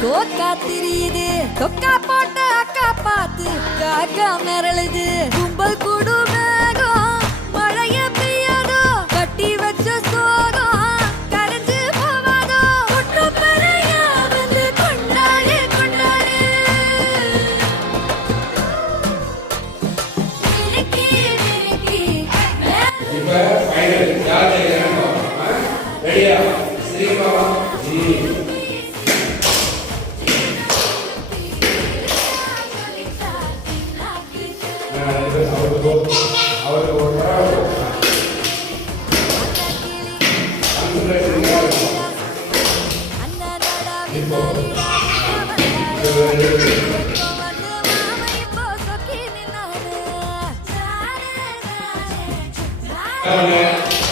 coca திரியுது கொக்கா போட்ட அக்கா பார்த்து காக்கா மிரளுது கும்பல் கூடு மேகம் மழைய பெய்யாதோ கட்டி வச்ச சோகம் கரைஞ்சு போவாதோ ஒட்டு பெறையா வந்து கொண்டாடு கொண்டாடு விளக்கி விளக்கி இப்ப ஃபைனல் யார் ஜெயிக்கணும் ரெடியா ஸ்ரீமாவா ஜி அவருக்கு ஒரு அண்ணா